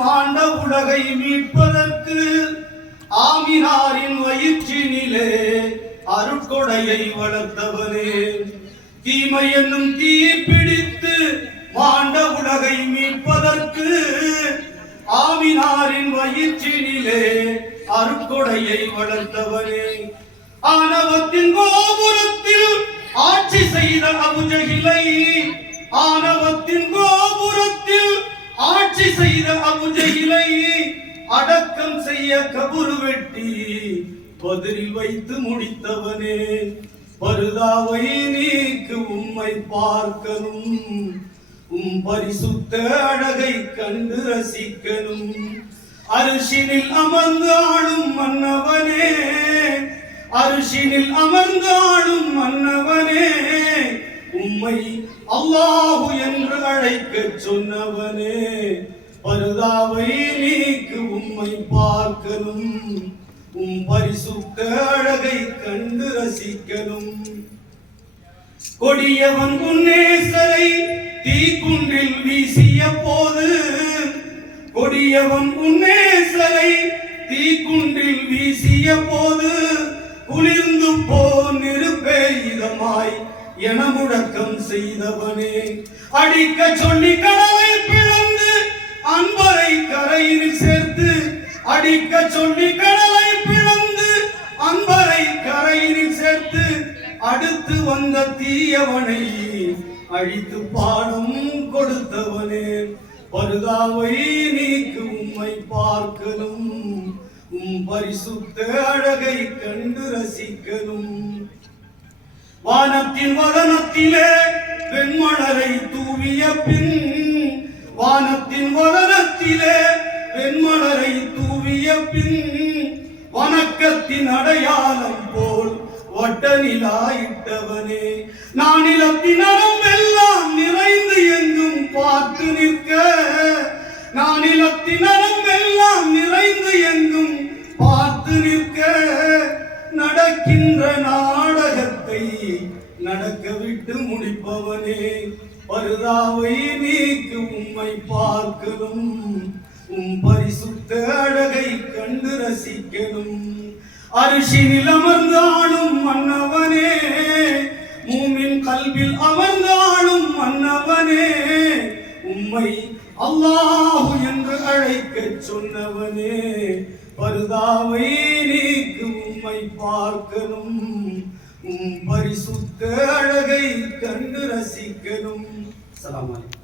மாண்ட உலகை மீட்பதற்கு ஆமினாரின் வயிற்றினிலே அருட்கொடையை வளர்த்தவனே, தீமை என்னும் தீ பிடித்து மாண்ட உலகை மீட்பதற்கு ஆமினாரின் வயிற்றினிலே அருட்கொடையை வளர்த்தவனே, ஆணவத்தின் கோபுரத்தில் ஆட்சி செய்த அபுஜஹிலை, ஆணவத்தின் கோபுரத்தில் ஆட்சி செய்த அபுஜஹிலை அடக்கம் செய்ய கபுரு வெட்டி பதிரில் வைத்து முடித்தவனே, பருதாவை நீக்கு உம்மை பார்க்கணும், பரிசுத்த அழகை கண்டு ரசிக்கணும், அரிசினில் அமர்ந்து ஆளும் மன்னவனே, அரிசினில் அமர்ந்து ஆளும் மன்னவனே, உம்மை அல்லாஹு என்று அழைக்க சொன்னவனே, பருதாவை நீக்கு உம்மை பார்க்கணும், பரிசுத்த அழகை கண்டு ரசிக்கணும், கொடியவன் உன்னேசரை தீக்குன்றில் வீசிய போது, கொடியவன் உன்னேசரை தீக்குன்றில் வீசிய போது குளிர்ந்து போ நெருப்பே இதமாய் என முழக்கம் செய்தவனே, அடிக்க சொல்லி கடலை பிளந்து அன்பரை கரையில் சேர்த்து, அடிக்க சொல்லி கடலை பிளந்து அன்பரை கரையில் சேர்த்து அடுத்து வந்த தீயவனை அழித்து பாடம் கொடுத்தவனே, பருதாவை நீக்கு உம்மை பார்க்கணும், பரிசுத்த அழகை கண்டு ரசிக்கணும், வானத்தின் வதனத்திலே வெண்மணரை தூவிய பின், வானத்தின் வதனத்திலே வெண்மணரை தூவிய பின் வணக்கத்தின் அடையாளம் போல் வட்ட நிலாயிட்டவனே, நானிலத்தின் அறம் எல்லாம் நிறைந்து எங்கும் பார்த்து நிற்க, நானிலத்தின் அறம் எல்லாம் நிறைந்து எங்கும் பார்த்து நிற்க, நடக்கின்ற நாடகத்தை நடக்க விட்டு முடிப்பவனே, பருதாவை நீக்கு உம்மை பார்க்கணும், பரிசுத்த அழகை கண்டு ரசிக்கணும், அரிசினில் அமர்ந்து ஆளும் மன்னவனே, மூமின் கல்வில் அமர்ந்து ஆளும் மன்னவனே, உம்மை அல்லாஹு என்று அழைக்க சொன்னவனே, பருதாவை நீக்கு உம்மை பார்க்கணும், பரிசுத்த அழகை கண்டு ரசிக்கணும். அஸ்ஸலாமு அலைக்கும்.